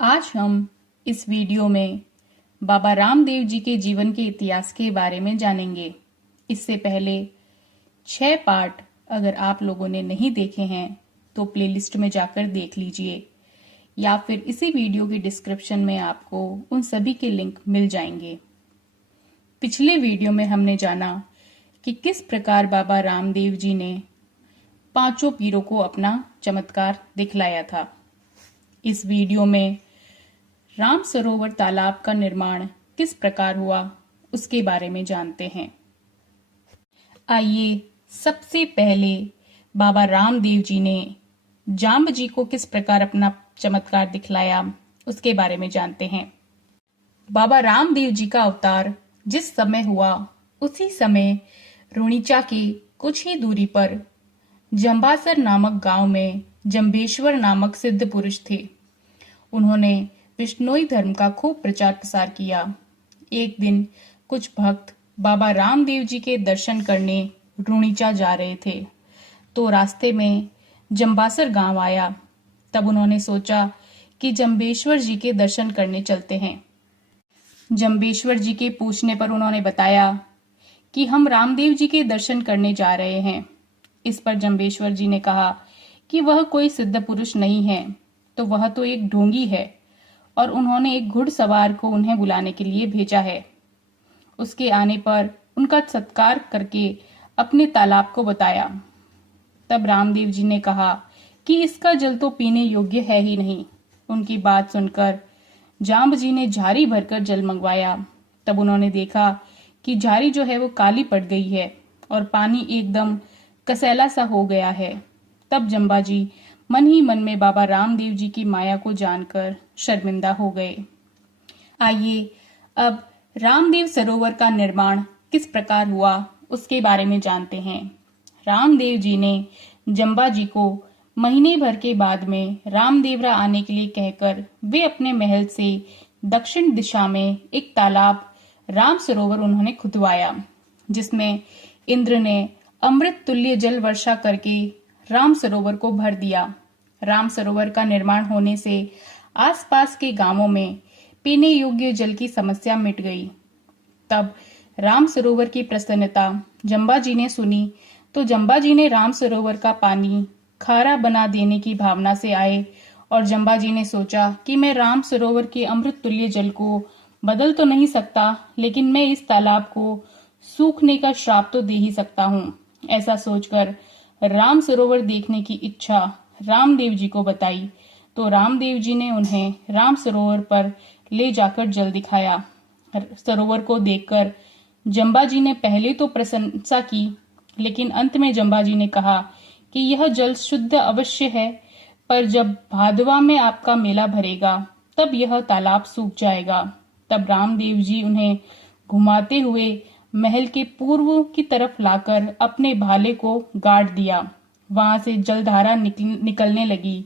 आज हम इस वीडियो में बाबा रामदेव जी के जीवन के इतिहास के बारे में जानेंगे। इससे पहले 6 पार्ट अगर आप लोगों ने नहीं देखे हैं तो प्लेलिस्ट में जाकर देख लीजिए या फिर इसी वीडियो की डिस्क्रिप्शन में आपको उन सभी के लिंक मिल जाएंगे। पिछले वीडियो में हमने जाना कि किस प्रकार बाबा रामदेव जी ने 5 पीरों को अपना चमत्कार दिखलाया था। इस वीडियो में राम सरोवर तालाब का निर्माण किस प्रकार हुआ उसके बारे में जानते हैं। आइए सबसे पहले बाबा रामदेव जी ने जाम्ब जी को किस प्रकार अपना चमत्कार दिखलाया उसके बारे में जानते हैं। बाबा रामदेव जी का अवतार जिस समय हुआ उसी समय रुणीचा के कुछ ही दूरी पर जंबासर नामक गांव में जंबेश्वर नामक सिद्ध पुरुष थे। उन्होंने विष्णोई धर्म का खूब प्रचार प्रसार किया। एक दिन कुछ भक्त बाबा रामदेव जी के दर्शन करने रुणीचा जा रहे थे तो रास्ते में जंबासर गांव आया। तब उन्होंने सोचा कि जंबेश्वर जी के दर्शन करने चलते हैं। जंबेश्वर जी के पूछने पर उन्होंने बताया कि हम रामदेव जी के दर्शन करने जा रहे हैं। इस पर जंबेश्वर जी ने कहा कि वह कोई सिद्ध पुरुष नहीं है, तो वह तो एक ढोंगी है और उन्होंने एक घुड़सवार को उन्हें बुलाने के लिए भेजा है। उसके आने पर उनका सत्कार करके अपने तालाब को बताया। तब रामदेव जी ने कहा कि इसका जल तो पीने योग्य है ही नहीं। उनकी बात सुनकर जाम्ब जी ने झारी भरकर जल मंगवाया। तब उन्होंने देखा कि झारी जो है वो काली पड़ गई है और पानी एकदम कसैला सा हो गया है। तब जंबा जी मन ही मन में बाबा रामदेव जी की माया को जानकर शर्मिंदा हो गए। आइए अब रामदेव सरोवर का निर्माण किस प्रकार हुआ उसके बारे में जानते हैं। रामदेव जी ने जंबा जी को महीने भर के बाद में रामदेवरा आने के लिए कहकर वे अपने महल से दक्षिण दिशा में एक तालाब राम सरोवर उन्होंने खुदवाया, जिसमें इंद्र ने अमृत तुल्य जल वर्षा करके राम सरोवर को भर दिया। राम सरोवर का निर्माण होने से आसपास के गांवों में पीने योग्य जल की समस्या मिट गई। तब राम सरोवर की प्रसन्नता जंबा जी ने सुनी तो जंबा जी ने राम सरोवर का पानी खारा बना देने की भावना से आए और जंबा जी ने सोचा कि मैं राम सरोवर के अमृत तुल्य जल को बदल तो नहीं सकता, लेकिन मैं इस तालाब को सूखने का श्राप तो दे ही सकता हूँ। ऐसा सोचकर राम सरोवर देखने की इच्छा रामदेव जी को बताई तो रामदेव जी ने उन्हें राम सरोवर पर ले जाकर जल दिखाया। सरोवर को देखकर जंबा जी ने पहले तो प्रशंसा की, लेकिन अंत में जंबा जी ने कहा कि यह जल शुद्ध अवश्य है, पर जब भादवा में आपका मेला भरेगा तब यह तालाब सूख जाएगा। तब रामदेव जी उन्हें घुमाते हुए महल के पूर्व की तरफ लाकर अपने भाले को गाड़ दिया। वहां से जलधारा निकलने लगी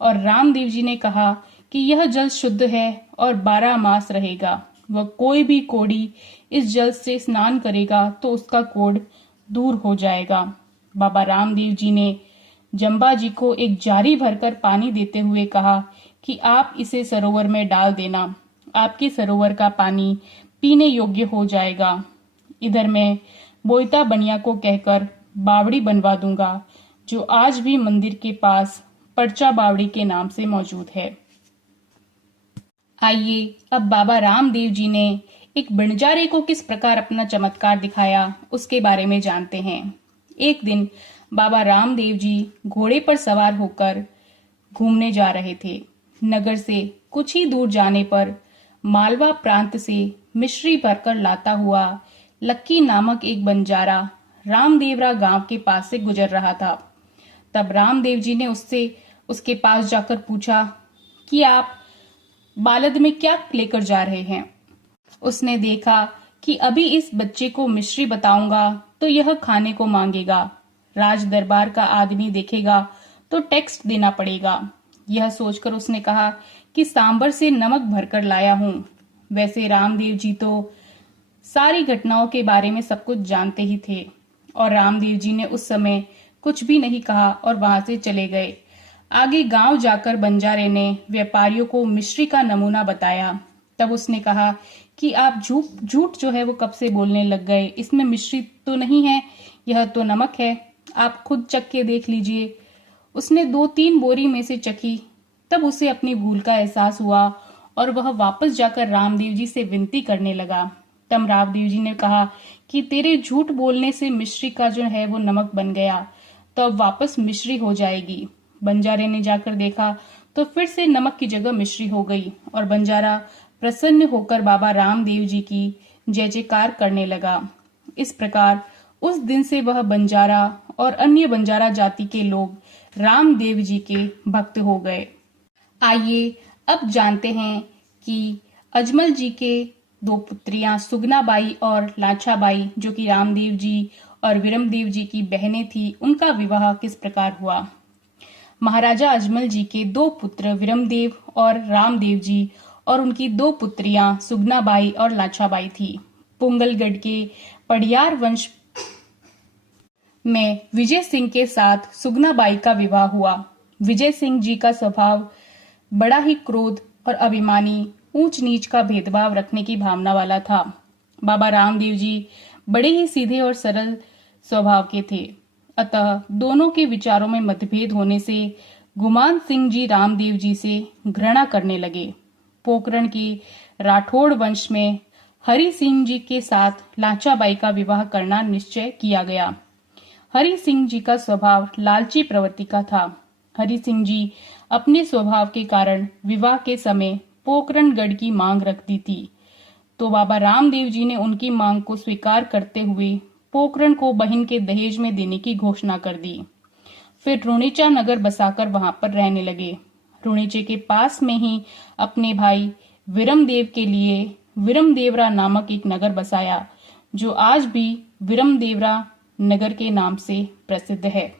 और रामदेव जी ने कहा कि यह जल शुद्ध है और 12 मास रहेगा। वह कोई भी कोड़ी इस जल से स्नान करेगा तो उसका कोढ़ दूर हो जाएगा। बाबा रामदेव जी ने जंबा जी को एक जारी भरकर पानी देते हुए कहा कि आप इसे सरोवर में डाल देना, आपके सरोवर का पानी पीने योग्य हो जाएगा। इधर मैं बोईता बनिया को कहकर बावड़ी बनवा दूंगा, जो आज भी मंदिर के पास पर्चा बावड़ी के नाम से मौजूद है। आइए अब बाबा रामदेव जी ने एक बंजारे को किस प्रकार अपना चमत्कार दिखाया उसके बारे में जानते हैं। एक दिन बाबा रामदेव जी घोड़े पर सवार होकर घूमने जा रहे थे। नगर से कुछ ही दूर जाने पर मालवा प्रांत से मिश्री भरकर लाता हुआ लक्की नामक एक बंजारा रामदेवरा गांव के पास से गुजर रहा था। तब रामदेव जी ने उससे उसके पास जाकर पूछा कि आप बालद में क्या लेकर जा रहे हैं। उसने देखा कि अभी इस बच्चे को मिश्री बताऊंगा तो यह खाने को मांगेगा, राज दरबार का आदमी देखेगा तो टैक्स देना पड़ेगा। यह सोचकर उसने कहा कि सांबर से नमक भरकर लाया हूं। वैसे रामदेव जी तो सारी घटनाओं के बारे में सब कुछ जानते ही थे और रामदेव जी ने उस समय कुछ भी नहीं कहा और वहां से चले गए। आगे गांव जाकर बंजारे ने व्यापारियों को मिश्री का नमूना बताया। तब उसने कहा कि आप झूठ जो है वो कब से बोलने लग गए, इसमें मिश्री तो नहीं है, यह तो नमक है, आप खुद चख के देख लीजिए। उसने 2-3 बोरी में से चखी। तब उसे अपनी भूल का एहसास हुआ और वह वापस जाकर रामदेव जी से विनती करने लगा। तब रामदेव जी ने कहा कि तेरे झूठ बोलने से मिश्री का जो है वो नमक बन गया, तो अब वापस मिश्री हो जाएगी। बंजारे ने जाकर देखा तो फिर से नमक की जगह मिश्री हो गई और बंजारा प्रसन्न होकर बाबा रामदेव जी की जय जयकार करने लगा। इस प्रकार उस दिन से वह बंजारा और अन्य बंजारा जाति के लोग रामदेव जी के भक्त हो गए। आइए अब जानते हैं कि अजमल जी के 2 पुत्रियां सुगनाबाई और लाछाबाई, जो कि रामदेव जी और विरमदेव जी की बहनें थी, उनका विवाह किस प्रकार हुआ। महाराजा अजमल जी के 2 पुत्र विरमदेव और रामदेव जी और उनकी 2 पुत्रियां सुगनाबाई और लाछाबाई थी। पुंगलगढ़ के पड़ियार वंश में विजय सिंह के साथ सुगनाबाई का विवाह हुआ। विजय सिंह जी का स्वभाव बड़ा ही क्रोध और अभिमानी, ऊंच नीच का भेदभाव रखने की भावना वाला था। बाबा रामदेव जी बड़े ही सीधे और सरल स्वभाव के थे, अतः दोनों के विचारों में मतभेद होने से गुमान सिंह जी रामदेव जी से घृणा करने लगे। पोकरण की राठौड़ वंश में हरि सिंह जी के साथ लाचाबाई का विवाह करना निश्चय किया गया। हरि सिंह जी का स्वभाव लालची प्रवृत्ति का था। हरि सिंह जी अपने स्वभाव के कारण विवाह के समय पोकरणगढ़ की मांग रखती थी, तो बाबा रामदेव जी ने उनकी मांग को स्वीकार करते हुए पोकरण को बहन के दहेज में देने की घोषणा कर दी। फिर रुणीचा नगर बसाकर वहां पर रहने लगे। रुणीचे के पास में ही अपने भाई विरमदेव के लिए विरमदेवरा नामक एक नगर बसाया, जो आज भी विरमदेवरा नगर के नाम से प्रसिद्ध है।